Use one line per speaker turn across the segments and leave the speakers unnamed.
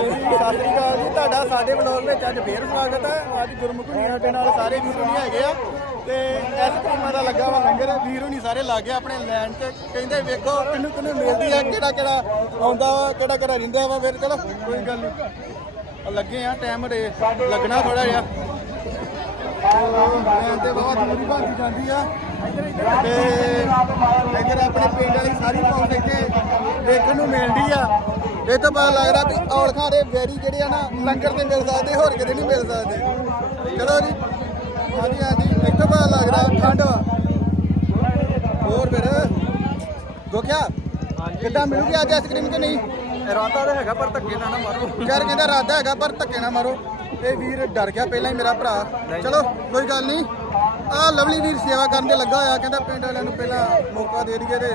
ਸਤਿ ਸ੍ਰੀ ਅਕਾਲ ਜੀ। ਤੁਹਾਡਾ ਸਾਡੇ ਬਲੌਗ ਵਿੱਚ ਅੱਜ ਫੇਰ ਸਵਾਗਤ ਹੈ। ਅੱਜ ਗੁਰਮੁਖ ਹੁਣੀ ਸਾਡੇ ਨਾਲ ਸਾਰੇ ਵੀਰ ਹੁਣੀ ਹੈਗੇ ਆ। ਤੇ ਇਸ ਕਰੀਮਾਂ ਦਾ ਲੱਗਾ ਵਾ ਲੰਗਰ। ਵੀਰ ਹੁਣੀ ਸਾਰੇ ਲੱਗੇ ਆਪਣੇ ਲੈਣ ਤੇ। ਕਹਿੰਦੇ ਵੇਖੋ ਕਿੰਨੂੰ ਕਿੰਨੂੰ ਮਿਲਦੀ ਆ, ਕਿਹੜਾ ਕਿਹੜਾ ਆਉਂਦਾ ਵਾ, ਕਿਹੜਾ ਕਿਹੜਾ ਰਹਿੰਦਾ ਵਾ। ਫਿਰ ਚਲੋ, ਕੋਈ ਗੱਲ ਨਹੀਂ ਲੱਗੇ ਆ ਟਾਈਮ ਰੇ ਲੱਗਣਾ ਥੋੜਾ ਜਿਹਾ। ਲੈਣ ਤੇ ਬਹੁਤ ਦੂਰੀ ਭਾਂਦੀ ਜਾਂਦੀ ਆ। ਤੇ ਲੇਕਿਨ ਆਪਣੇ ਪਿੰਡ ਵਾਲੀ ਸਾਰੀ ਪੌਂਡ ਇੱਥੇ ਦੇਖਣ ਨੂੰ ਮਿਲਦੀ ਆ। ਇਹ ਤੋਂ ਪਤਾ ਲੱਗਦਾ ਵੀ ਔਲਖਾਂ ਦੇ ਵੈਰੀ ਜਿਹੜੇ ਆ ਨਾ ਲੰਗਰ ਤੇ ਮਿਲ ਸਕਦੇ ਹੋਰ ਕਿਤੇ ਨਹੀਂ ਮਿਲ ਸਕਦੇ। ਚਲੋ ਜੀ। ਹਾਂਜੀ ਹਾਂਜੀ। ਇੱਥੋਂ ਪਤਾ ਲੱਗਦਾ ਠੰਡ। ਹੋਰ ਫਿਰ ਗੋਖਿਆ ਕਿੱਦਾਂ ਮਿਲੂਗੀ ਅੱਜ ਆਈਸਕ੍ਰੀਮ ਕਿ ਨਹੀਂ?
ਇਰਾਦਾ ਤਾਂ ਹੈਗਾ ਪਰ ਧੱਕੇ ਨਾ ਨਾ ਮਾਰੋ।
ਯਾਰ ਕਹਿੰਦਾ ਇਰਾਦਾ ਹੈਗਾ ਪਰ ਧੱਕੇ ਨਾ ਮਾਰੋ। ਇਹ ਵੀਰ ਡਰ ਗਿਆ ਪਹਿਲਾਂ ਹੀ ਮੇਰਾ ਭਰਾ। ਚਲੋ ਕੋਈ ਗੱਲ ਨਹੀਂ। ਆ ਲਵਲੀ ਵੀਰ ਸੇਵਾ ਕਰਨ ਦੇ ਲੱਗਾ ਹੋਇਆ ਕਹਿੰਦਾ ਪਿੰਡ ਵਾਲਿਆਂ ਨੂੰ ਪਹਿਲਾਂ ਮੌਕਾ ਦੇ ਦਈਏ ਤੇ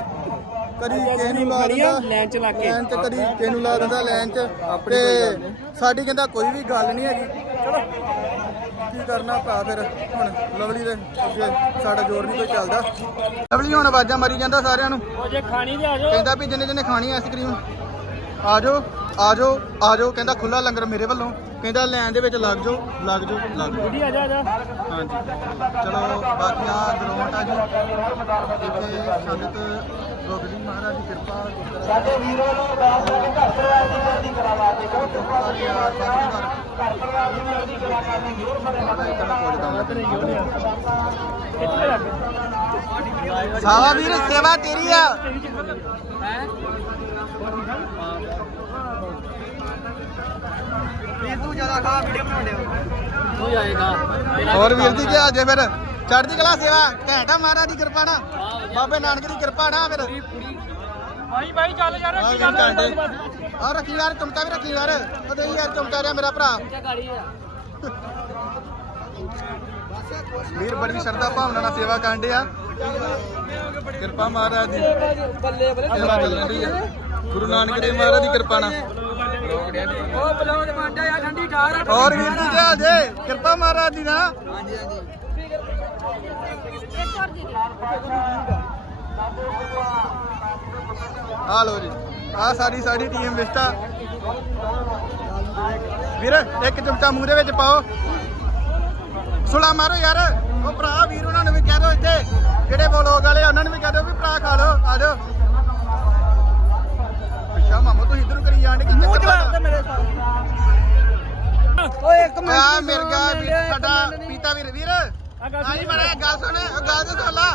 ਕਦੀ ਕਿਸੇ ਨੂੰ ਲਾ ਦਿੰਦਾ
ਲੈਣ ਚ ਲੱਗ ਕੇ।
ਲੈਣ ਤੇ ਕਦੀ ਕਿਸੇ ਨੂੰ ਲਾ ਦਿੰਦਾ ਲੈਣ ਚ। ਤੇ ਸਾਡੀ ਕਹਿੰਦਾ ਕੋਈ ਵੀ ਗੱਲ ਨਹੀਂ ਹੈਗੀ। ਚਲੋ ਕੀ ਕਰਨਾ ਭਰਾ ਫਿਰ? ਹੁਣ ਲਵਲੀ ਦੇ ਅੱਗੇ ਸਾਡਾ ਜ਼ੋਰ ਨਹੀਂ ਕੋਈ ਚੱਲਦਾ। ਲਵਲੀ ਹੁਣ ਆਵਾਜ਼ਾਂ ਮਾਰੀ ਜਾਂਦਾ ਸਾਰਿਆਂ ਨੂੰ।
ਉਹ ਜੇ ਖਾਣੀ ਤੇ ਆ ਜਾਓ।
ਕਹਿੰਦਾ ਵੀ ਜਿੰਨੇ ਜਿੰਨੇ ਖਾਣੀ ਆ ਆਈਸਕ੍ਰੀਮ ਆ ਜਾਓ ਆ ਜਾਓ ਆ ਜਾਓ ਕਹਿੰਦਾ ਖੁੱਲਾ ਲੰਗਰ ਮੇਰੇ ਵੱਲੋਂ। ਕਹਿੰਦਾ ਲੈਣ ਦੇ ਵਿੱਚ ਲੱਗ ਜਾਓ ਲੱਗ ਜਾਓ ਲੱਗ ਜਾਓ।
ਆ ਜਾ ਜਾ।
ਹਾਂਜੀ। ਚਲੋ ਬਾਕੀ ਆ ਗਰਾਊਂਡ ਆ ਜੀ। ਇੱਥੇ ਸੰਗਤ ਗੋਬਿੰਦ ਮਹਾਰਾਜ ਦੀ ਕਿਰਪਾ। ਸਾਡੇ ਵੀਰੋ ਨੂੰ ਦਾਸ ਦੇ ਘਰ ਪਰਿਵਾਰ ਦੀ ਬੇਨਤੀ ਕਰਾਵਾ ਦੇ ਕੋ ਘਰ ਪਰਿਵਾਰ ਦੀ ਬੇਨਤੀ ਕਰਾਵਾ ਦੇ ਜੋਰ
ਕਿੱਥੇ ਲੱਗ
ਸਾਵਾ ਵੀਰ ਸੇਵਾ ਤੇਰੀ ਆ।
ਵੀਰ ਤੂੰ ਜ਼ਿਆਦਾ ਖਾ ਵੀਡੀਓ ਬਣਾਉਂਦੇ ਹੋ। ਜਾਏਗਾ
ਹੋਰ ਵੀਰ ਜੀ ਕੀ ਹਾਲ ਜੇ ਫਿਰ? ਚੜ੍ਹਦੀ ਕਲਾ ਸੇਵਾ ਘੈਂਟਾ ਮਹਾਰਾਜ ਦੀ ਕਿਰਪਾ ਨਾ ਬਾਬੇ ਨਾਨਕ ਦੀ ਕਿਰਪਾ ਨਾ ਫਿਰ।
ਭਾਈ ਭਾਈ ਚੱਲ ਯਾਰ
ਆ
ਗੱਲ
ਘੰਟੇ। ਆ ਰੱਖੀ ਯਾਰ ਚਮਚਾ ਵੀ ਰੱਖੀ ਯਾਰ। ਉਹ ਦੇ ਯਾਰ ਚਮਚਾ ਰਿਹਾ ਮੇਰਾ ਭਰਾ।
ਆ।
ਵੀਰ ਬੜੀ ਸ਼ਰਧਾ ਭਾਵਨਾ ਨਾਲ ਸੇਵਾ ਕਰਨ ਡਿਆ ਕਿਰਪਾ ਮਹਾਰਾਜ ਦੀ।
ਬੱਲੇ ਬੱਲੇ।
ਆ। ਗੁਰੂ ਨਾਨਕ ਦੇਵ ਮਹਾਰਾਜ ਦੀ ਕਿਰਪਾ ਨਾਲ।
ਉਹ ਬਲੌਗ ਮੰਡਾ ਆ ਠੰਡੀ ਠਾਰ
ਹੋਰ ਵੀਰ ਜੀ ਕੀ ਹਾਲ ਜੇ ਕਿਰਪਾ ਮਹਾਰਾਜ ਦੀ ਨਾ।
ਹਾਂਜੀ ਹਾਂਜੀ
ਆ ਲੋ ਜੀ ਆ ਸਾਡੀ ਸਾਡੀ ਟੀਮ ਵਿਸਟਾ ਵੀਰ ਇੱਕ ਚਮਚਾ ਮੂੰਹ ਦੇ ਵਿੱਚ ਪਾਓ। ਸੁਲਾ ਮਾਰੋ ਯਾਰ। ਉਹ ਭਰਾ ਵੀਰ ਉਹਨਾਂ ਨੂੰ ਵੀ ਕਹਿ ਦਿਓ ਇੱਥੇ। ਜਿਹੜੇ ਬਲੌਗ ਵਾਲੇ ਉਹਨਾਂ ਨੂੰ ਵੀ ਕਹਿ ਦਿਓ ਵੀ ਭਰਾ ਖਾ ਲਓ ਆ ਜਾਓ। ਜਾਣ ਕਿ
ਮੂੰਹ ਜਵਾਬ ਦੇ ਮੇਰੇ ਓਏ ਇੱਕ
ਆ ਮਿਰਗਾ ਵੀਰ ਸਾਡਾ ਪੀਤਾ ਵੀਰ ਵੀਰ। ਹਾਂਜੀ ਮਰਾ ਗੱਲ ਸੁਣ ਉਹ ਗੱਲ ਤੇ ਸੁਣ ਲਾ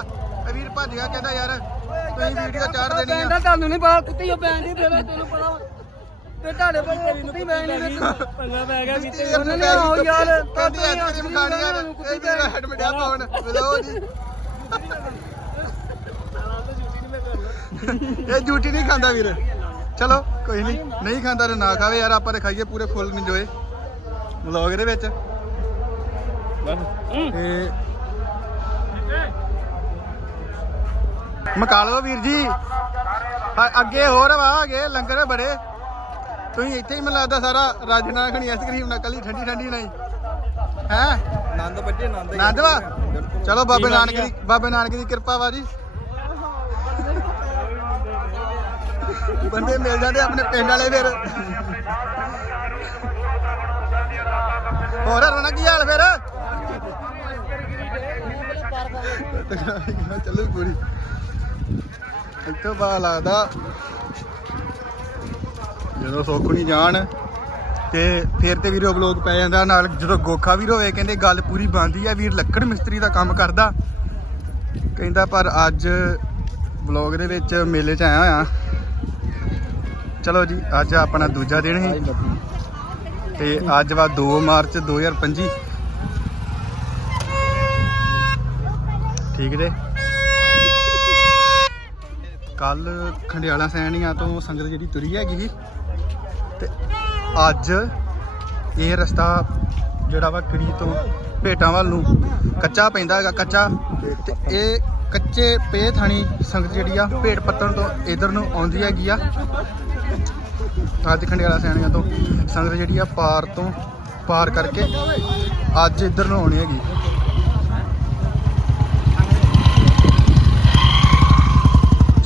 ਇਹ ਵੀਰ ਭੱਜ ਗਿਆ ਕਹਿੰਦਾ ਯਾਰ ਤੁਸੀਂ ਵੀਡੀਓ ਚਾੜ ਦੇਣੀ ਆ।
ਕਹਿੰਦਾ ਤੁਹਾਨੂੰ ਨਹੀਂ ਪਤਾ ਕੁੱਤੀ ਉਹ ਬੈਣ ਨਹੀਂ ਦੇਵੇ ਤੈਨੂੰ ਪਤਾ ਵਾ। ਤੇ ਤੁਹਾਡੇ ਕੋਲ ਕੁੱਤੀ ਬੈਣ ਨਹੀਂ ਦੇ ਪੰਗਾ ਪੈ ਗਿਆ
ਮਿੱਟੀ ਵੀਰ ਨੂੰ
ਆਓ ਯਾਰ
ਕਹਿੰਦੀ ਆਈਸਕ੍ਰੀਮ ਖਾਣੀ ਯਾਰ ਇਹ ਵੀਰ ਹੈਡ ਮਿਲਿਆ ਪਾਉਣ ਬਲੋ ਜੀ। ਇਹ ਡਿਊਟੀ ਨਹੀਂ ਖਾਂਦਾ ਵੀਰ। ਚਲੋ ਕੋਈ ਨਹੀਂ ਨਹੀਂ ਖਾਂਦਾ ਤੇ ਨਾ ਖਾਵੇ ਯਾਰ ਆਪਾਂ ਤੇ ਖਾਈਏ ਪੂਰੇ ਫੁੱਲ ਇੰਜੋਏ ਵਲੌਗ ਦੇ ਵਿੱਚ। ਤੇ ਮਕਾ ਲਓ ਵੀਰ ਜੀ ਅੱਗੇ ਹੋਰ ਵਾ ਅੱਗੇ ਲੰਗਰ ਬੜੇ। ਤੁਸੀਂ ਇੱਥੇ ਹੀ ਮੈਨੂੰ ਲੱਗਦਾ ਸਾਰਾ ਰਾਜਨਾ ਖਣੀ ਆਈਸਕ੍ਰੀਮ ਨਾਲ ਕੱਲੀ ਠੰਡੀ ਠੰਡੀ ਨਹੀਂ। ਹੈ?
ਆਨੰਦ ਬੱਜੇ ਆਨੰਦ
ਆਨੰਦ ਵਾ? ਚਲੋ ਬਾਬੇ ਨਾਨਕ ਦੀ ਬਾਬੇ ਨਾਨਕ ਦੀ ਕਿਰਪਾ ਵਾ ਜੀ। ਬੰਦੇ ਮਿਲ ਜਾਂਦੇ ਆਪਣੇ ਪਿੰਡ ਵਾਲੇ ਫਿਰ। ਹੋਰ ਰਣਾ ਕੀ ਹਾਲ ਫਿਰ? ਚੱਲੋ ਪੂਰੀ ਇੱਥੋਂ ਬਾਹਰ ਲੱਗਦਾ ਜਦੋਂ ਸੁੱਖ ਨਹੀਂ ਜਾਣ ਤੇ ਫਿਰ ਤੇ ਵੀਰੋ ਬਲੌਗ ਪੈ ਜਾਂਦਾ ਨਾਲ ਜਦੋਂ ਗੋਖਾ ਵੀਰ ਹੋਵੇ, ਕਹਿੰਦੇ ਗੱਲ ਪੂਰੀ ਬੰਦੀ ਆ, ਵੀਰ ਲੱਕੜ ਮਿਸਤਰੀ ਦਾ ਕੰਮ ਕਰਦਾ। ਕਹਿੰਦਾ ਪਰ ਅੱਜ ਬਲੌਗ ਦੇ ਵਿੱਚ ਮੇਲੇ 'ਚ ਆਇਆ ਹੋਇਆ। ਚਲੋ ਜੀ ਅੱਜ ਆਪਣਾ ਦੂਜਾ ਦਿਨ ਹੈ ਤੇ ਅੱਜ ਵਾ 2 ਮਾਰਚ 2025 ਠੀਕ ਜੇ? ਕੱਲ ਖੰਡਿਆਲਾ ਸੈਣੀਆਂ ਤੋਂ ਸੰਗਤ ਜਿਹੜੀ ਤੁਰੀ ਹੈਗੀ ਸੀ। ਤੇ ਅੱਜ ਇਹ ਰਸਤਾ ਜਿਹੜਾ ਵਾ ਕਿੜੀ ਤੋਂ ਭੇਟਾਂ ਵੱਲ ਨੂੰ ਕੱਚਾ ਪੈਂਦਾ ਹੈਗਾ ਕੱਚਾ। ਤੇ ਇਹ ਕੱਚੇ ਪੇ ਥਾਣੀ ਸੰਗਤ ਜਿਹੜੀ ਆ ਭੇਟ ਪੱਤਣ ਤੋਂ ਇਧਰ ਨੂੰ ਆਉਂਦੀ ਹੈਗੀ ਆ। ਅੱਜ ਖੰਡਿਆਲਾ ਸੈਣੀਆਂ ਤੋਂ ਸੰਗਤ ਜਿਹੜੀ ਆ ਪਾਰ ਤੋਂ ਪਾਰ ਕਰਕੇ ਅੱਜ ਇੱਧਰ ਨੂੰ ਆਉਣੀ ਹੈਗੀ।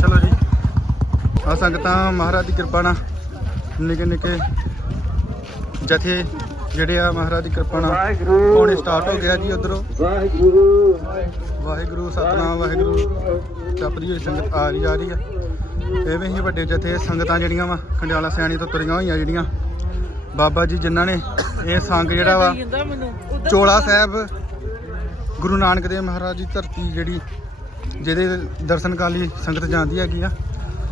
ਚਲੋ ਜੀ ਆ ਸੰਗਤਾਂ ਮਹਾਰਾਜ ਦੀ ਕਿਰਪਾ ਨਾਲ ਨਿੱਕੇ ਨਿੱਕੇ ਜਥੇ ਜਿਹੜੇ ਆ ਮਹਾਰਾਜ ਦੀ ਕਿਰਪਾ ਨਾਲ ਹੋਣੇ ਸਟਾਰਟ ਹੋ ਗਿਆ ਜੀ ਉਧਰੋਂ। ਵਾਹਿਗੁਰੂ। ਸਤਨਾਮ ਵਾਹਿਗੁਰੂ। ਜਪਦੀ ਹੋਈ ਸੰਗਤ ਆ ਰਹੀ ਆ ਰਹੀ ਆ। ਐਵੇਂ ਹੀ ਵੱਡੇ ਜਥੇ ਸੰਗਤਾਂ ਜਿਹੜੀਆਂ ਵਾ ਖੰਡਿਆਲਾ ਸਿਆਣੀ ਤੋਂ ਤੁਰੀਆਂ ਹੋਈਆਂ ਜਿਹੜੀਆਂ। ਬਾਬਾ ਜੀ ਜਿਨ੍ਹਾਂ ਨੇ ਇਹ ਸੰਗ ਜਿਹੜਾ ਵਾ ਚੋਲਾ ਸਾਹਿਬ ਗੁਰੂ ਨਾਨਕ ਦੇਵ ਮਹਾਰਾਜ ਦੀ ਧਰਤੀ ਜਿਹੜੀ ਜਿਹਦੇ ਦਰਸ਼ਨ ਕਰਨ ਲਈ ਸੰਗਤ ਜਾਂਦੀ ਹੈਗੀ ਆ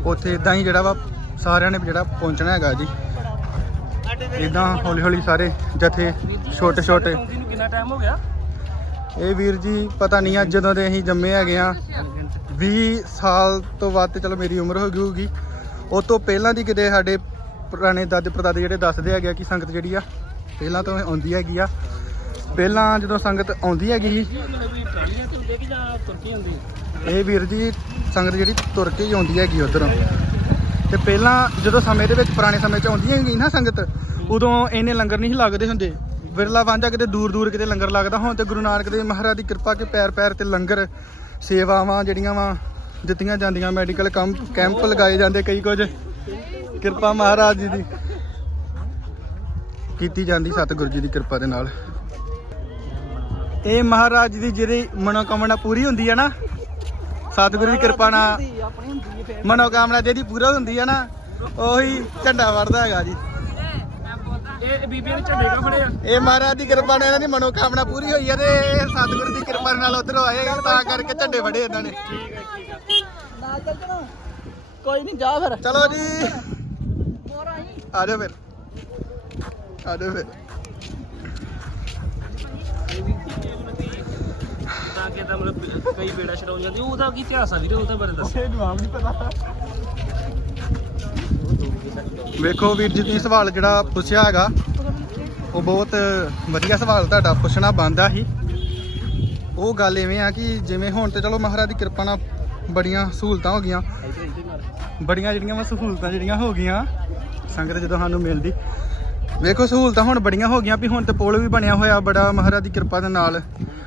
ਉੱਥੇ ਇਦਾਂ ਹੀ ਜਿਹੜਾ ਵਾ ਸਾਰਿਆਂ ਨੇ ਜਿਹੜਾ ਪਹੁੰਚਣਾ ਹੈਗਾ ਜੀ। ਇਦਾਂ ਹੌਲੀ ਹੌਲੀ ਸਾਰੇ ਜਥੇ ਛੋਟੇ ਛੋਟੇ
ਨੂੰ ਕਿੰਨਾ ਟਾਈਮ ਹੋ ਗਿਆ?
ਇਹ ਵੀਰ ਜੀ ਪਤਾ ਨਹੀਂ ਆ ਜਦੋਂ ਦੇ ਅਸੀਂ ਜੰਮੇ ਹੈਗੇ ਆ 20 ਸਾਲ ਤੋਂ ਵੱਧ ਤੇ ਚਲੋ ਮੇਰੀ ਉਮਰ ਹੋ ਗਈ ਹੋਊਗੀ। ਉਹ ਤੋਂ ਪਹਿਲਾਂ ਦੀ ਕਿਤੇ ਸਾਡੇ ਪੁਰਾਣੇ ਦਾਦੇ ਪੜਦਾਦੇ ਜਿਹੜੇ ਦੱਸਦੇ ਹੈਗੇ ਆ ਕਿ ਸੰਗਤ ਜਿਹੜੀ ਆ, ਪਹਿਲਾਂ ਤੋਂ ਆਉਂਦੀ ਹੈਗੀ ਆ। ਪਹਿਲਾਂ ਜਦੋਂ ਸੰਗਤ ਆਉਂਦੀ ਹੈਗੀ ਸੀ, ਇਹ ਵੀਰ ਜੀ ਸੰਗਤ ਜਿਹੜੀ ਤੁਰ ਕੇ ਹੀ ਆਉਂਦੀ ਹੈਗੀ ਉਧਰੋਂ। ਤੇ ਪਹਿਲਾਂ ਜਦੋਂ ਸਮੇਂ ਦੇ ਵਿੱਚ ਪੁਰਾਣੇ ਸਮੇਂ 'ਚ ਆਉਂਦੀ ਹੈਗੀ ਨਾ ਸੰਗਤ, ਉਦੋਂ ਇੰਨੇ ਲੰਗਰ ਨਹੀਂ ਲੱਗਦੇ ਹੁੰਦੇ। ਵਿਰਲਾ ਵਾਂਝਾ ਕਿਤੇ ਦੂਰ ਦੂਰ ਕਿਤੇ ਲੰਗਰ ਲੱਗਦਾ ਹੋਣ ਤੇ ਗੁਰੂ ਨਾਨਕ ਦੇਵ ਮਹਾਰਾਜ ਦੀ ਕਿਰਪਾ ਕੇ ਪੈਰ ਪੈਰ ਤੇ ਲੰਗਰ ਸੇਵਾਵਾਂ ਜਿਹੜੀਆਂ ਵਾ, ਦਿੱਤੀਆਂ ਜਾਂਦੀਆਂ ਮੈਡੀਕਲ ਕੰਮ ਕੈਂਪ ਲਗਾਏ ਜਾਂਦੇ ਕਈ ਕੁਝ। ਕਿਰਪਾ ਮਹਾਰਾਜ ਜੀ ਦੀ। ਕੀਤੀ ਜਾਂਦੀ, ਸਤਿਗੁਰੂ ਜੀ ਦੀ ਕਿਰਪਾ ਦੇ ਨਾਲ। ਇਹ ਮਹਾਰਾਜ ਜੀ ਦੀ ਜਿਹੜੀ ਮਨੋਕਾਮਨਾ ਪੂਰੀ ਹੁੰਦੀ ਹੈ ਨਾ, ਸਤਿਗੁਰੂ ਦੀ ਕਿਰਪਾ ਨਾਲ, ਮਨੋਕਾਮਨਾ ਜਿਹਦੀ ਪੂਰਾ ਹੁੰਦੀ ਹੈ ਨਾ, ਉਹੀ ਝੰਡਾ ਵੜਦਾ ਹੈਗਾ ਜੀ।
ਇਹ ਬੀਬੀਆਂ ਨੇ ਝੰਡੇ ਕਾ ਫੜਿਆ?
ਇਹ ਮਹਾਰਾਜ ਦੀ ਕਿਰਪਾ ਨਾਲ ਇਹਨਾਂ ਦੀ ਮਨੋਕਾਮਨਾ ਪੂਰੀ ਹੋਈ ਹੈ ਤੇ ਇਹ ਸਤਿਗੁਰੂ ਦੀ ਕਿਰਪਾ ਨਾਲ ਉਧਰੋਂ ਆਏ ਤਾਂ ਕਰਕੇ ਝੰਡੇ ਫੜੇ ਇਹਨਾਂ ਨੇ।
ਨਾਲ ਚੱਲ ਜਾਣਾ ਕੋਈ ਨਹੀਂ ਜਾ ਫਿਰ।
ਚਲੋ ਜੀ। ਆ ਜਾਓ ਫਿਰ। ਆ ਜਾਓ ਫਿਰ।
ਤਾਂ ਕਿ ਤਾਂ ਮਤਲਬ ਕਈ ਬੇੜਾ ਛਡਾਉ ਜਾਂਦੀ ਉਹਦਾ ਕੀ ਇਤਿਹਾਸ ਆ ਵੀਰੇ ਉਹਦੇ ਬਾਰੇ ਦੱਸ।
ਜਵਾਬ ਨਹੀਂ ਪਤਾ। ਵੇਖੋ ਵੀਰ ਜੀ, ਤੁਸੀਂ ਸਵਾਲ ਜਿਹੜਾ ਪੁੱਛਿਆ ਹੈਗਾ, ਉਹ ਬਹੁਤ ਵਧੀਆ ਸਵਾਲ ਤੁਹਾਡਾ ਪੁੱਛਣਾ ਬੰਦਾ ਸੀ। ਉਹ ਗੱਲ ਐਵੇਂ ਆ ਕਿ ਜਿਵੇਂ ਹੁਣ ਤੇ ਚਲੋ ਮਹਾਰਾਜ ਦੀ ਕਿਰਪਾ ਨਾਲ ਬੜੀਆਂ ਸਹੂਲਤਾਂ ਹੋ ਗਈਆਂ। ਬੜੀਆਂ ਜਿਹੜੀਆਂ ਵਾ ਸਹੂਲਤਾਂ ਜਿਹੜੀਆਂ ਹੋ ਗਈਆਂ, ਸੰਗਤ ਜਦੋਂ ਸਾਨੂੰ ਮਿਲਦੀ। ਵੇਖੋ, ਸਹੂਲਤਾਂ ਹੁਣ ਬੜੀਆਂ ਹੋ ਗਈਆਂ ਵੀ ਹੁਣ ਤੇ ਪੁਲ ਵੀ ਬਣਿਆ ਹੋਇਆ ਬੜਾ ਮਹਾਰਾਜ ਦੀ ਕਿਰਪਾ ਦੇ ਨਾਲ।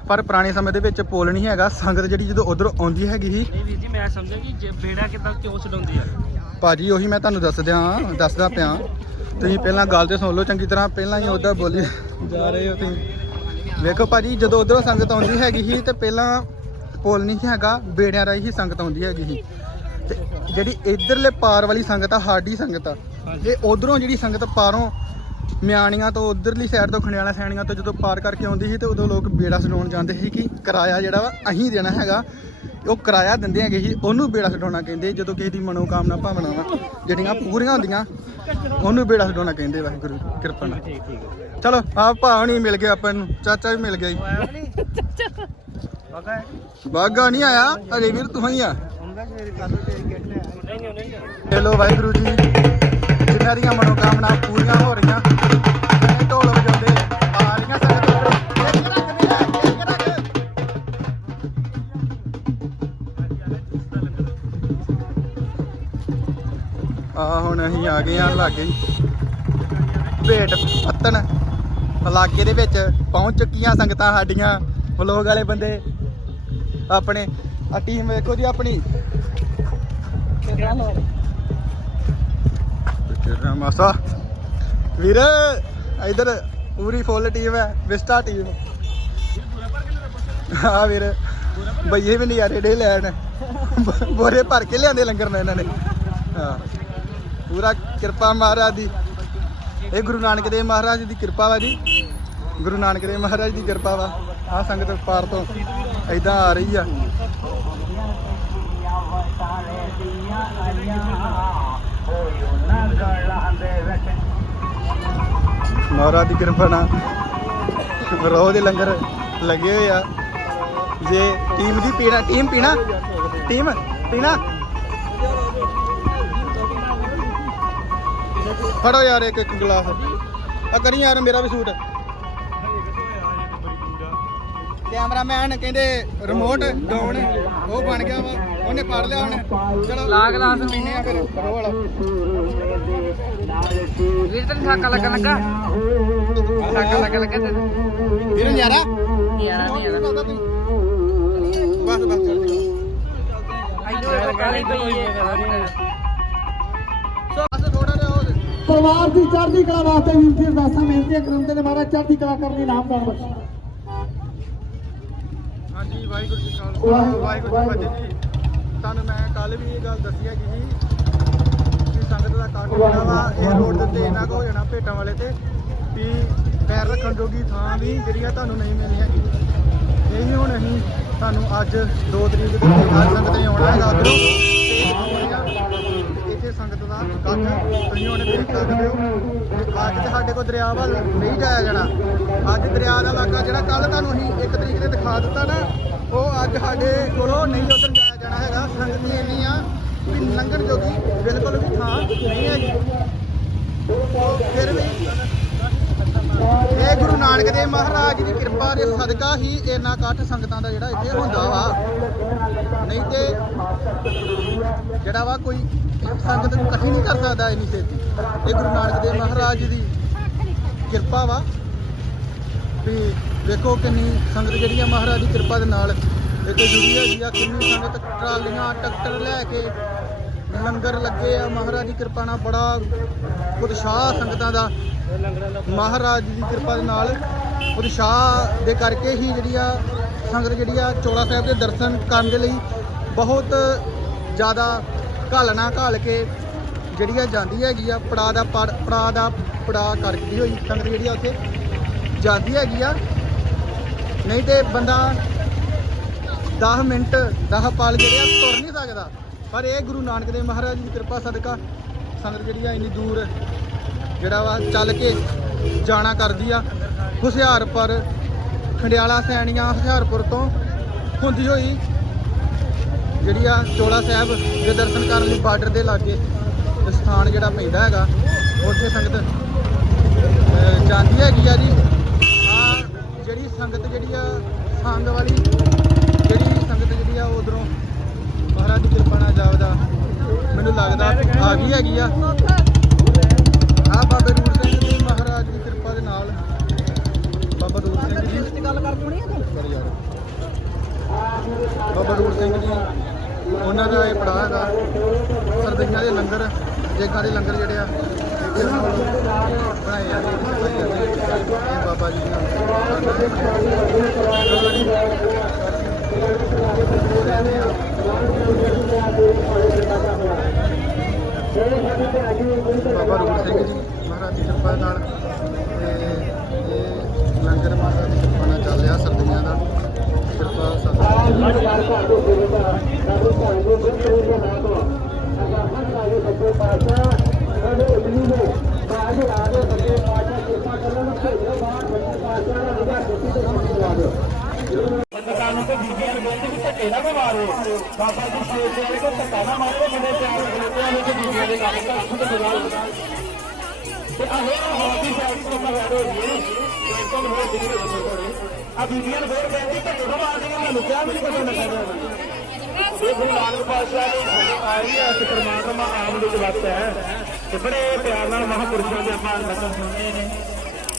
ਪਰ ਪੁਰਾਣੇ ਸਮੇਂ ਦੇ ਵਿੱਚ ਪੁਲ ਨਹੀਂ ਹੈਗਾ, ਸੰਗਤ ਜਿਹੜੀ ਜਦੋਂ ਉਧਰ ਆਉਂਦੀ ਹੈਗੀ ਸੀ
ਵੀਰ ਜੀ, ਮੈਂ ਸਮਝਿਆ ਕਿ ਬੇੜਾ ਕਿਦਾਂ ਕਿਉਂ ਛਡਾਉਂਦੀ ਆ?
ਭਾਜੀ ਉਹੀ ਮੈਂ ਤੁਹਾਨੂੰ ਦੱਸ ਦਿਆਂ ਦੱਸਦਾ ਪਿਆ। ਤੁਸੀਂ ਪਹਿਲਾਂ ਗੱਲ ਤੇ ਸੁਣ ਲਓ ਚੰਗੀ ਤਰ੍ਹਾਂ ਪਹਿਲਾਂ ਹੀ ਉਹਦਾ ਬੋਲੀ ਜਾ ਰਹੇ ਹੋ ਤੁਸੀਂ। ਵੇਖੋ ਭਾਜੀ ਜਦੋਂ ਉਧਰੋਂ ਸੰਗਤ ਆਉਂਦੀ ਹੈਗੀ ਸੀ ਤੇ ਪਹਿਲਾਂ ਪੁਲ ਨਹੀਂ ਸੀ ਹੈਗਾ ਬੇੜਿਆਂ ਰਾਹੀਂ ਹੀ ਸੰਗਤ ਆਉਂਦੀ ਹੈਗੀ ਸੀ। ਤੇ ਜਿਹੜੀ ਇਧਰਲੇ ਪਾਰ ਵਾਲੀ ਸੰਗਤ ਆ ਸਾਡੀ ਸੰਗਤ ਆ ਇਹ ਉਧਰੋਂ ਜਿਹੜੀ ਸੰਗਤ ਪਾਰੋਂ ਮਿਆਣੀਆਂ ਤੋਂ ਉਧਰਲੀ ਸਾਈਡ ਤੋਂ ਖੰਡਿਆਲਾ ਸੈਣੀਆਂ ਤੋਂ ਜਦੋਂ ਪਾਰ ਕਰਕੇ ਆਉਂਦੀ ਸੀ ਤੇ ਉਦੋਂ ਲੋਕ ਬੇੜਾ ਛਡਾਉਣ ਜਾਂਦੇ ਸੀ ਕਿ ਕਿਰਾਇਆ ਜਿਹੜਾ ਵਾ ਅਸੀਂ ਦੇਣਾ ਹੈਗਾ। ਉਹ ਕਿਰਾਇਆ ਦਿੰਦੇ ਹੈਗੇ ਸੀ ਉਹਨੂੰ ਬੇੜਾ ਛਡਾਉਣਾ ਕਹਿੰਦੇ ਜਦੋਂ ਕਿਸੇ ਦੀ ਮਨੋਕਾਮਨਾ ਭਾਵਨਾਵਾਂ ਜਿਹੜੀਆਂ ਪੂਰੀਆਂ ਹੁੰਦੀਆਂ ਉਹਨੂੰ ਬੇੜਾ ਛਡਾਉਣਾ ਕਹਿੰਦੇ ਵਾਹਿਗੁਰੂ ਕਿਰਪਾ ਨਾਲ। ਚਲੋ ਆ ਭਾਵ ਨਹੀਂ ਮਿਲ ਗਿਆ ਆਪਾਂ ਨੂੰ ਚਾਚਾ ਵੀ ਮਿਲ ਗਿਆ ਜੀ। ਬਾਗਾ ਨਹੀਂ? ਆਇਆ ਅਜੇ ਵੀਰ ਤੂੰ ਹੀ ਆ।
ਨਹੀਂ ਨਹੀਂ ਨਹੀਂ।
ਹੈਲੋ ਵਾਹਿਗੁਰੂ ਜੀ ਜਿਨ੍ਹਾਂ ਦੀਆਂ ਮਨੋਕਾਮਨਾ ਪੂਰੀਆਂ ਹੋ ਰਹੀਆਂ ਢੋਲ ਵਜਾਉਂਦੇ ਹੁਣ ਅਸੀਂ ਆ ਗਏ ਆ ਲਾਗੇ। ਭੇਟ ਪੱਤਨ ਇਲਾਕੇ ਦੇ ਵਿੱਚ ਪਹੁੰਚ ਚੁੱਕੀਆਂ ਸੰਗਤਾਂ ਸਾਡੀਆਂ, ਵਲੋਗ ਵਾਲੇ ਬੰਦੇ, ਆਪਣੇ ਆ ਟੀਮ ਵੇਖੋ ਜੀ ਆਪਣੀ। ਤੇਰਾ ਮਾਸਾ, ਵੀਰ, ਇਧਰ ਪੂਰੀ ਫੁੱਲ ਟੀਮ ਹੈ ਵਿਸਟਾ ਟੀਮ ਹਾਂ ਵੀਰ, ਬਈਏ ਵੀ ਨਜ਼ਾਰੇ ਡੇ ਲੈਣ। ਬੋਰੇ ਭਰ ਕੇ ਲਿਆਂਦੇ ਲੰਗਰ ਨੇ ਇਹਨਾਂ ਨੇ। ਹਾਂ। ਪੂਰਾ ਕਿਰਪਾ ਮਹਾਰਾਜ ਦੀ। ਇਹ ਗੁਰੂ ਨਾਨਕ ਦੇਵ ਮਹਾਰਾਜ ਦੀ ਕਿਰਪਾ ਵਾ ਜੀ। ਗੁਰੂ ਨਾਨਕ ਦੇਵ ਮਹਾਰਾਜ ਦੀ ਕਿਰਪਾ ਵਾ। ਆ ਸੰਗਤ ਪਾਰ ਤੋਂ ਐਦਾਂ ਆ ਰਹੀ ਆ। ਮਹਾਰਾਜ ਦੀ ਕਿਰਪਾ ਨਾਲ ਰੋਹ ਦੇ ਲੰਗਰ ਲੱਗੇ ਹੋਏ ਆ। ਜੇ ਟੀਮ ਦੀ ਪੀਣਾ ਟੀਮ ਪੀਣਾ? ਟੀਮ ਪੀਣਾ? ਫੜੋ ਯਾਰ ਇੱਕ ਇੱਕ ਗਲਾਸ। ਆ ਕਰੀ ਯਾਰ ਮੇਰਾ ਵੀ ਸੂਟ। ਕੈਮਰਾਮੈਨ ਕਹਿੰਦੇ ਰਿਮੋਟ ਡਾਊਨ ਉਹ ਬਣ ਗਿਆ ਵਾ। ਉਹਨੇ ਫੜ ਲਿਆ ਹੁਣ। ਚਲੋ।
ਲਾ ਗਲਾਸ।
ਪੀਨੇ ਆ ਫਿਰ।
ਵੀਰ ਤੈਨੂੰ ਠਾਕਾ ਲੱਗਣ ਲੱਗਾ? ਠਾਕਾ ਲੱਗਣ ਲੱਗਾ ਤੈਨੂੰ?
ਵੀਰ ਨਜ਼ਾਰਾ
ਯਾਰ ਨਹੀਂ ਯਾਰ
ਬਸ ਬਸ। ਚੱਲ।
ਆਈ ਕਾਲੀ ਪਈ ਹੈ
ਪਰਿਵਾਰ ਦੀ ਚੜ੍ਹਦੀ ਕਲਾ ਵਾਸਤੇ ਵੀਰ ਜੀ ਅਰਦਾਸਾਂ ਮਿਹਨਤੀਆਂ ਕਰਾਉਂਦੇ ਨੇ ਮਹਾਰਾਜ ਚੜ੍ਹਦੀ ਕਲਾ ਕਰਨ ਦੀ ਨਾਮ ਦਾਨ ਬਖਸ਼ੇ?
ਹਾਂਜੀ ਵਾਹਿਗੁਰੂ ਜੀ ਖਾਲਸਾ ਵਾਹਿਗੁਰੂ ਜੀ ਫਤਿਹ ਜੀ। ਤੁਹਾਨੂੰ ਮੈਂ ਕੱਲ ਵੀ ਇਹ ਗੱਲ ਦੱਸੀ ਹੈਗੀ ਸੀ ਕਿ ਸੰਗਤ ਦਾ ਕੱਟ ਜਿਹੜਾ ਵਾ ਇਹ ਰੋਡ ਦੇ ਉੱਤੇ ਇੰਨਾ ਕੁ ਹੋ ਜਾਣਾ ਭੇਟਾਂ ਵਾਲੇ ਤੇ ਵੀ ਪੈਰ ਰੱਖਣ ਜੋਗੀ ਥਾਂ ਵੀ ਜਿਹੜੀ ਆ ਤੁਹਾਨੂੰ ਨਹੀਂ ਮਿਲਣੀ ਹੈਗੀ ਇਹੀ ਹੁਣ ਅਸੀਂ ਤੁਹਾਨੂੰ ਅੱਜ 2 ਤਰੀਕ ਦੇ ਸੰਗਤ ਨੇ ਆਉਣਾ ਹੈਗਾ ਇੱਥੇ ਸੰਗਤ ਤੁਸੀਂ ਹੁਣ ਦੇਖ ਸਕਦੇ ਹੋ ਅੱਜ ਤੇ ਸਾਡੇ ਕੋਲ ਦਰਿਆ ਵੱਲ ਨਹੀਂ ਜਾਇਆ ਜਾਣਾ ਅੱਜ ਦਰਿਆ ਦਾ ਇਲਾਕਾ ਜਿਹੜਾ ਕੱਲ ਤੁਹਾਨੂੰ ਅਸੀਂ 1 ਤਰੀਕ ਤੇ ਦਿਖਾ ਦਿੱਤਾ ਨਾ ਉਹ ਅੱਜ ਸਾਡੇ ਕੋਲੋਂ ਨਹੀਂ ਉਧਰ ਜਾਇਆ ਜਾਣਾ ਹੈਗਾ ਸੰਗਤ ਹੀ ਇੰਨੀ ਆ ਵੀ ਲੰਘਣ ਜੋਗੀ ਬਿਲਕੁਲ ਵੀ ਥਾਂ ਨਹੀਂ ਹੈਗੀ ਫਿਰ ਵੀ ਇਹ ਗੁਰੂ ਨਾਨਕ ਦੇਵ ਮਹਾਰਾਜ ਦੀ ਕਿਰਪਾ ਦੇ ਸਦਕਾ ਹੀ ਇੰਨਾ ਇਕੱਠ ਸੰਗਤਾਂ ਦਾ ਜਿਹੜਾ ਇੱਥੇ ਹੁੰਦਾ ਵਾ। ਨਹੀਂ ਤੇ ਜਿਹੜਾ ਵਾ ਕੋਈ ਸੰਗਤ ਨੂੰ ਇਕੱਠੀ ਨਹੀਂ ਕਰ ਸਕਦਾ ਇੰਨੀ ਛੇਤੀ। ਇਹ ਗੁਰੂ ਨਾਨਕ ਦੇਵ ਮਹਾਰਾਜ ਦੀ ਕਿਰਪਾ ਵਾ। ਵੀ ਵੇਖੋ ਕਿੰਨੀ ਸੰਗਤ ਜਿਹੜੀ ਆ ਮਹਾਰਾਜ ਦੀ ਕਿਰਪਾ ਦੇ ਨਾਲ ਇੱਥੇ ਜੁੜੀ ਹੈਗੀ ਆ, ਕਿੰਨੀ ਸੰਗਤ ਟਰਾਲੀਆਂ, ਟਰੈਕਟਰ ਲੈ ਕੇ ਲੰਗਰ ਲੱਗੇ ਆ। ਮਹਾਰਾਜ ਦੀ ਕਿਰਪਾ ਨਾਲ ਬੜਾ ਉਤਸ਼ਾਹ ਸੰਗਤਾਂ ਦਾ। ਮਹਾਰਾਜ ਦੀ ਕਿਰਪਾ ਦੇ ਨਾਲ ਉਤਸ਼ਾਹ ਦੇ ਕਰਕੇ ਹੀ ਜਿਹੜੀ ਆ ਸੰਗਤ ਜਿਹੜੀ ਆ ਚੋਲਾ ਸਾਹਿਬ ਦੇ ਦਰਸ਼ਨ ਕਰਨ ਦੇ ਲਈ ਬਹੁਤ ਜ਼ਿਆਦਾ ਘਾਲਣਾ ਘਾਲ ਕੇ ਜਿਹੜੀ ਆ ਜਾਂਦੀ ਹੈਗੀ ਆ ਪੜਾ ਦਾ ਪੜ- ਪੜਾਅ ਦਾ ਪੜਾ ਕਰਦੀ ਹੋਈ ਸੰਗਤ ਜਿਹੜੀ ਆ ਉੱਥੇ ਜਾਂਦੀ ਹੈਗੀ ਆ। ਨਹੀਂ ਤੇ ਬੰਦਾ 10 ਮਿੰਟ 10 ਪਲ ਜਿਹੜੇ ਆ ਤੁਰ ਨਹੀਂ ਸਕਦਾ। ਪਰ ਇਹ ਗੁਰੂ ਨਾਨਕ ਦੇਵ ਮਹਾਰਾਜ ਦੀ ਕਿਰਪਾ ਸਦਕਾ ਸੰਗਤ ਜਿਹੜੀ ਆ ਇੰਨੀ ਦੂਰ ਜਿਹੜਾ ਵਾ ਚੱਲ ਕੇ ਜਾਣਾ ਕਰਦੀ ਆ। ਹੁਸ਼ਿਆਰਪੁਰ, ਖੰਡਿਆਲਾ, ਸੈਣੀਆਂ, ਹੁਸ਼ਿਆਰਪੁਰ ਤੋਂ ਹੁੰਦੀ ਹੋਈ ਜਿਹੜੀ ਆ ਚੋਲਾ ਸਾਹਿਬ ਦੇ ਦਰਸ਼ਨ ਕਰਨ ਲਈ ਬਾਰਡਰ ਦੇ ਲਾਗੇ ਸਥਾਨ ਜਿਹੜਾ ਪੈਂਦਾ ਹੈਗਾ ਉੱਥੇ ਸੰਗਤ ਜਾਂਦੀ ਹੈਗੀ ਆ ਜੀ। ਆ ਜਿਹੜੀ ਸੰਗਤ ਜਿਹੜੀ ਆ ਸੰਗ ਵਾਲੀ ਜਿਹੜੀ ਸੰਗਤ ਜਿਹੜੀ ਆ ਉਧਰੋਂ ਮਹਾਰਾਜ ਦੀ ਕਿਰਪਾ ਨਾਲ ਜਾਵਦਾ ਮੈਨੂੰ ਲੱਗਦਾ ਆ ਗਈ ਹੈਗੀ ਆ। ਆ ਬਾਬੇ ਰੂਪ ਸਿੰਘ ਜੀ ਮਹਾਰਾਜ ਦੀ ਕਿਰਪਾ ਦੇ ਨਾਲ ਬਾਬਾ ਰੂਪ ਸਿੰਘ ਜੀ।
ਗੱਲ ਕਰ ਪਾਉਣੀ ਆ ਤੂੰ?
ਕਰ ਯਾਰ ਬਾਬਾ ਰੂਪ ਸਿੰਘ ਜੀ ਉਹਨਾਂ ਦਾ ਇਹ ਪੜਾਅ ਹੈਗਾ। ਸਰਦੀਆਂ ਦੇ ਲੰਗਰ ਜੇਗਾ ਦੇ ਲੰਗਰ ਜਿਹੜੇ ਆ ਬਣਾਏ ਜਾਂਦੇ ਬਾਬਾ ਜੀ ਬਾਬਾ ਰੂਪ ਸਿੰਘ ਜੀ, ਮਹਾਰਾਜ ਦੀ ਕਿਰਪਾ ਨਾਲ, ਤੇ ਇਹ ਲੰਗਰ ਮਹਾਰਾਜ ਦੀ ਕਿਰਪਾ ਨਾਲ ਚੱਲ ਰਿਹਾ ਸਰਦੀਆਂ ਦਾ।
ਨੂੰ ਬੇਨਤੀ ਕਿ ਧੱਕੇ ਨਾ ਮਾਰੋ ਬਾਬਾ ਜੀ ਸੇਵ ਦੇ ਵਾਲੇ ਕੋ ਧੱਕਾ ਨਾ ਮਾਰੋ ਮੁੰਡੇ ਪਿਆਰ ਖਲੋਤੇ ਨੇ ਤੇ ਬੀਬੀਆਂ ਦੇ ਕੰਮ ਕਰ ਖੁਦ ਬਗਾਲ ਤੇ ਆ ਹੋਰ ਹਾਦੀ ਸਾਹਿਬ ਤੋਂ ਮੈਂ ਬੈਠੋ ਜੀ ਤੇ ਤੋਂ ਹੋਰ ਆ ਬੀਬੀਆਂ ਨੂੰ ਹੋਰ ਬੇਨਤੀ ਧੱਕੇ ਨਾ ਮਾਰ ਦੇਗਾ ਮੈਨੂੰ ਕਿਹਾ ਵੀ ਨਹੀਂ ਪਤਾ ਲੱਗਦਾ ਇਹ ਗੁਰੂ ਨਾਨਕ ਪਾਤਸ਼ਾਹ ਦੀ ਸਾਡੇ ਆਈ ਹੈ ਤੇ ਪਰਮਾਤਮਾ ਆਮ ਦੇ ਵਕਤ ਹੈ ਤੇ ਬੜੇ ਪਿਆਰ ਨਾਲ ਮਹਾਪੁਰਸ਼ਾਂ ਦੇ ਆਪਾਂ ਲਸਨ ਸੁਣਦੇ ਨੇ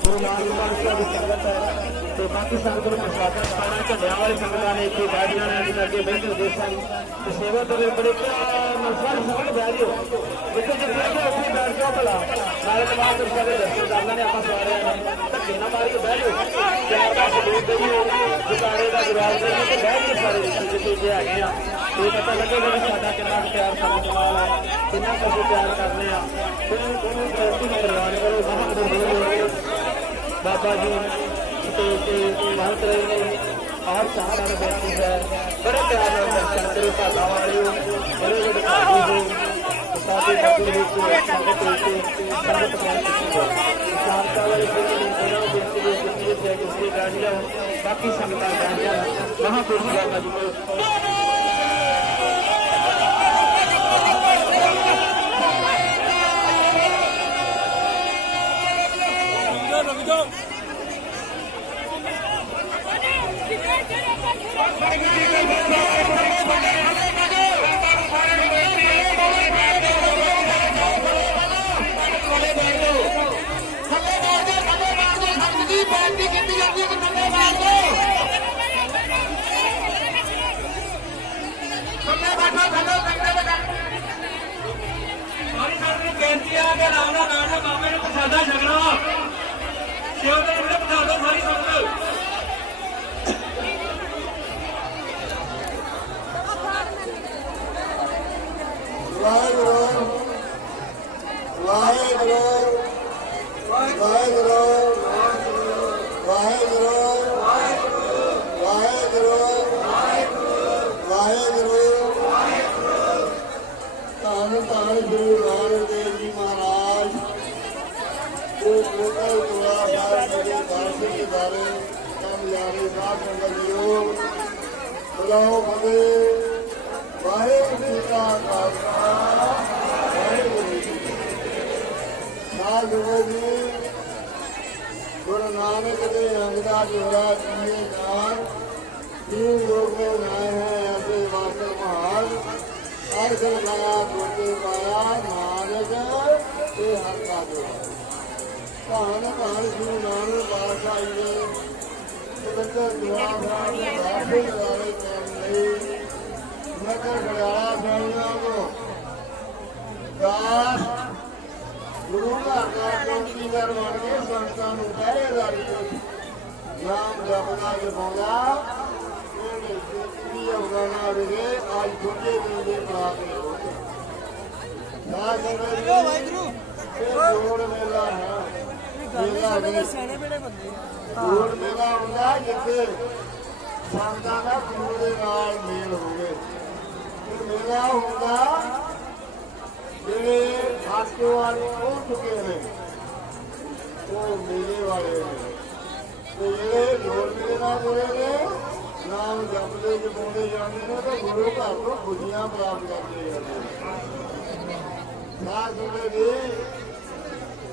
ਗੁਰੂ ਨਾਨਕ ਸਾਹਿਬ ਦੀ ਸੰਗਤ ਹੈ ਤੇ ਬਾਕੀ ਸੰਗਤ ਨੂੰ ਪ੍ਰਸ਼ਾਸਨ ਪਾਣਾ ਝੰਡਿਆਂ ਵਾਲੀ ਸੰਗਤਾਂ ਨੇ ਇੱਥੇ ਬਾਜੀਆਂ ਨੇ ਅੱਜ ਅੱਗੇ ਬੈਠੇ ਹੁੰਦੇ ਸਨ ਤੇ ਸੇਵਾ ਦੇ ਬੜੇ ਨਾਲ ਸਾਰੇ ਸੰਗਤ ਬਹਿ ਜਾਓ ਜਿੱਥੇ ਜਿੱਥੇ ਅੱਗੇ ਉੱਥੇ ਬੈਠ ਜਾਓ ਭਲਾ ਨਾਲੇ ਤਮਾਮ ਦਰਸ਼ਕਾਂ ਦੇ ਦਰਸ਼ਨ ਕਰਨਾ ਨੇ ਆਪਾਂ ਸਾਰਿਆਂ ਨੇ ਧੱਕੇ ਨਾ ਮਾਰ ਬਹਿ ਜਾਓ ਪਿਆਰ ਦਾ ਸਬੂਤ ਦੇਈਏ ਜੁਕਾਰੇ ਦਾ ਜਵਾਬ ਦੇਈਏ ਤੇ ਬਹਿ ਕੇ ਸਾਰੇ ਜਿੱਥੇ ਜਿੱਥੇ ਹੈਗੇ ਆ ਇਹ ਪਤਾ ਲੱਗੇਗਾ ਕਿ ਸਾਡਾ ਕਿੰਨਾ ਕੁ ਪਿਆਰ ਕਰਨ ਨਾਲ ਹੈ ਕਿੰਨਾ ਕੁ ਅਸੀਂ ਪਿਆਰ ਕਰਨੇ ਆ ਕੋਈ ਕੋਈ ਗਲਤੀ ਨਾ ਪ੍ਰਵਾਨ ਕਰੋ ਮਹਾਂਪੁਰਖ ਬਾਬਾ ਜੀ ਤੇ ਤੇ ਮਹੰਤ ਰਹੇ ਨੇ। ਆਪ ਸਾਰਾ ਬੇਨਤੀ ਹੈ ਬੜੇ ਪਿਆਰ ਨਾਲ ਦਰਸ਼ਨ ਕਰੋ ਭਾਗਾ ਵਾਲਿਓ, ਬੜੇ ਬੜੇ ਭਾਗੀ ਹੋ ਸਾਡੇ ਬਾਬੂ ਜੀ ਦੀ ਸੰਗਤ ਵਿੱਚ ਸੰਗਤ ਪਹੁੰਚੀ ਹੈ ਸ਼ਾਂਤਾ ਵਾਲੇ ਸਿੰਘ ਨੇ ਇਹਨਾਂ ਨੂੰ। ਬੇਨਤੀ ਦੇ ਦਿੱਤੀ ਹੈ ਕਿ ਉਸਦੀ ਗਾੜੀਆਂ ਬਾਕੀ ਸੰਗਤਾਂ ਗਾੜੀਆਂ ਮਹਾਂਪੁਰਖ ਬਾਬਾ ਜੀ ਕੋਲ ਬੇਨਤੀ ਕੀਤੀ ਜਾਂਦੀ ਕਿ
ਥੱਲੇ ਬੈਠੋ ਥੱਲੇ ਬੈਠੋ
ਬੇਨਤੀ ਆ ਕਿ ਰਾਮ ਦਾ ਨਾਮ ਨਾਲ ਬਾਬੇ ਨੂੰ ਪ੍ਰਸਾਦਾ ਛਕਣਾ। ਸ਼ਿਵ ਦੇ ਨੂੰ ਪ੍ਰਸਾਦਾ ਸਾਰੀ ਸੰਗਤ
ਵਾਹਿਗੁਰੂ ਵਾਹਿਗੁਰੂ ਵਾਹਿਗੁਰੂ ਵਾਹਿਗੁਰੂ ਵਾਹਿਗੁਰੂ ਵਾਹਿਗੁਰੂ। ਧੰਨ ਧੰਨ ਗੁਰੂ ਬਾਰੇ ਕਾਮਯਾਬੀ ਦਾ ਮੰਗਿਓ ਬੁਲਾਓ ਬੰਦੇ ਵਾਹਿਗੁਰੂ ਜੀ ਕਾ ਖਾਲਸਾ ਵਾਹਿਗੁਰੂ ਜੀ ਸਾਧੂ ਜੀ ਗੁਰੂ ਨਾਨਕ ਦੇ ਅੰਗਦਾ ਜੋੜਾ ਜੀ ਨਾਲ ਤੀਨ ਲੋਕ ਨੇ ਨਾਏ ਹੈ ਅਸੇ ਵਾਸਲ ਮਹਾਲ ਅਰਗਲ ਮਾਇਆ ਗੁਰੂ ਪਾਇਆ ਨਾਨਕ ਤੇ ਹਰ ਕਾ ਜੋੜਾ ਭਾਣ ਭਾਣ ਗੁਰੂ ਨਾਨਕ ਬਾਦਸ਼ਾਹ ਜੀ ਦੇ ਪਵਿੱਤਰ ਦੁਆਰ ਨਾਲ ਬਾਬੇ ਵਾਲੇ ਕੰਮ ਲਈ ਨਗਰ ਗੜਿਆਲਾ ਬਣਨਾ ਕੋ ਦਾਸ ਗੁਰੂ ਘਰ ਦਾ ਚੌਕੀਦਾਰ ਬਣ ਕੇ ਸੰਤਾਂ ਨੂੰ ਪਹਿਰੇਦਾਰੀ ਕਰੋ ਨਾਮ ਜਪਦਾ ਜਪਾਉਂਦਾ। ਉਹਨੇ ਜਿਤਨੀ ਅਵਗਣਾ ਰਹੇ ਅੱਜ ਗੁੱਜੇ ਦਿਨ ਦੇ ਪ੍ਰਾਪਤ ਹੋ ਗਏ ਵਾਹਿਗੁਰੂ ਵਾਹਿਗੁਰੂ। ਇਹ ਜੋੜ ਮੇਲਾ ਮੇਲਾ ਨਹੀਂ
ਸਿਆਣੇ ਬੜੇ ਬੰਦੇ
ਜੋੜ ਮੇਲਾ ਹੁੰਦਾ ਜਿੱਥੇ ਸੰਤਾਂ ਦਾ ਗੁਰੂ ਦੇ ਨਾਲ ਮੇਲ ਹੋਵੇ। ਇਹ ਮੇਲਾ ਹੁੰਦਾ ਜਿਹੜੇ ਖਾਤੋ ਵਾਲੇ ਹੋ ਚੁੱਕੇ ਨੇ। ਉਹ ਮੇਲੇ ਵਾਲੇ ਨੇ। ਤੇ ਜਿਹੜੇ ਜੋੜ ਮੇਲੇ ਨਾਲ ਜੁੜੇ ਨੇ ਨਾਮ ਜਪਦੇ ਜਪਾਉਂਦੇ ਜਾਂਦੇ ਨੇ ਤੇ ਗੁਰੂ ਘਰ ਤੋਂ ਖੁਸ਼ੀਆਂ ਪ੍ਰਾਪਤ ਕਰਦੇ ਜਾਂਦੇ ਨੇ ਸਾਧ ਸੰਗਤ ਜੀ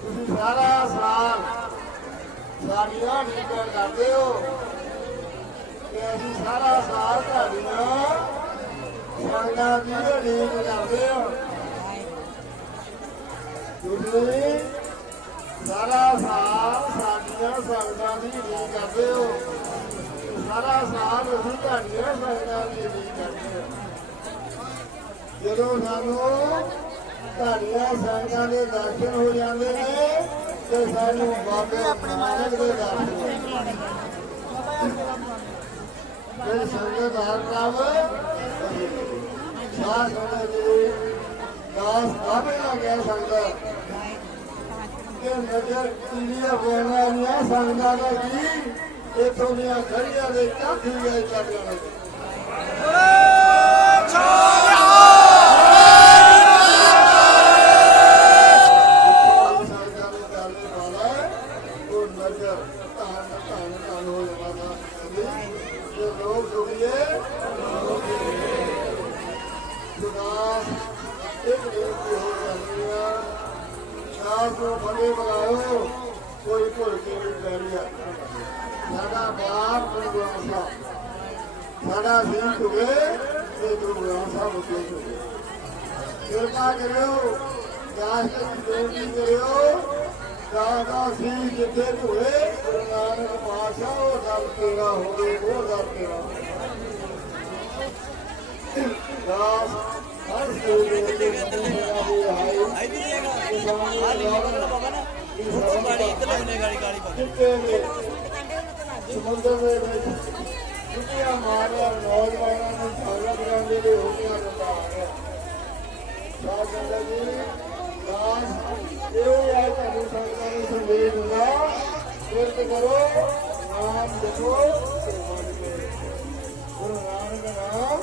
ਤੁਸੀਂ ਸਾਰਾ ਸਾਲ ਸਾਡੀਆਂ ਨੀਤਾਂ ਕਰਦੇ ਹੋ ਤੇ ਅਸੀਂ ਸਾਰਾ ਸਾਲ ਤੁਹਾਡੀਆਂ ਸੰਗਤਾਂ ਦੀ ਨੀਤ ਕਰਦੇ ਹਾਂ। ਤੁਸੀਂ ਸਾਰਾ ਸਾਲ ਸਾਡੀਆਂ ਸੰਗਤਾਂ ਦੀ ਨੀਤ ਕਰਦੇ ਹੋ। ਸਾਰਾ ਸਾਲ ਅਸੀਂ ਤੁਹਾਡੀਆਂ ਸੰਗਤਾਂ ਦੀ ਨੀਤ ਕਰਦੇ ਹਾਂ। ਜਦੋਂ ਸਾਨੂੰ ਤੁਹਾਡੀਆਂ ਸੰਗਤਾਂ ਦੇ ਦਰਸ਼ਨ ਹੋ ਜਾਂਦੇ ਨੇ ਤੇ ਸਾਨੂੰ ਬਾਬੇ ਨਾਨਕ ਦੇ ਦਰਸ਼ਨ ਹੋ ਸੰਗਤ ਹਰ ਕੰਮ ਸਾਧ ਸੰਗਤ ਜੀ ਦਾਸ ਬਾਬੇ ਨਾਲ ਗਿਆ ਸੰਗਤ ਕਿ ਨਜ਼ਰ ਕੀੜੀਆਂ ਬੋਲਣਾ ਦੀਆਂ ਸੰਗਤਾਂ ਦਾ ਕੀ ਇਥੋਂ ਦੀਆਂ ਖੜੀਆਂ ਦੇ ਕੱਖ ਵੀ ਚੱਲ ਜਾਣੇ ਸੰਗਤਾਂ ਸਾਡਾ ਸਿੰਘ ਤੁਗੇ ਤੇ ਗੁਰੂ ਗ੍ਰੰਥ ਸਾਹਿਬ ਉੱਤੇ ਤੁਗੇ ਕਿਰਪਾ ਕਰਿਓ ਦਾਸ ਜੀ ਬੇਨਤੀ ਕਰਿਓ ਦਾਦਾ ਸਿੰਘ ਜਿੱਥੇ ਤੁਗੇ ਗੁਰੂ ਨਾਨਕ ਪਾਤਸ਼ਾਹ ਉਹ ਦਰ ਤੇਰਾ ਹੋਵੇ ਉਹ ਦਰ ਤੇਰਾ ਦਾਸ ਹਰ ਸੇਵੇ ਦੇ ਹਾਈ ਸਮੁੰਦਰ ਦੇ ਵਿੱਚ ਛੁੱਟੀਆਂ ਮਾਰਿਆ ਨੌਜਵਾਨਾਂ ਨੂੰ ਸਾਰਾ ਕਰਾਉਂਦੇ ਦੇ ਹੋ ਗਿਆ ਜਾਂਦਾ ਆ ਗਿਆ ਜੀ ਦਾਸ ਇਹ ਆਇ ਤੁਹਾਨੂੰ ਸੰਗਤਾਂ ਨੂੰ ਸੰਦੇਸ਼ ਹੁੰਦਾ ਕਿਰਤ ਕਰੋ, ਨਾਮ ਜਪੋ, ਗੁਰੂ ਨਾਨਕ ਨਾਮ।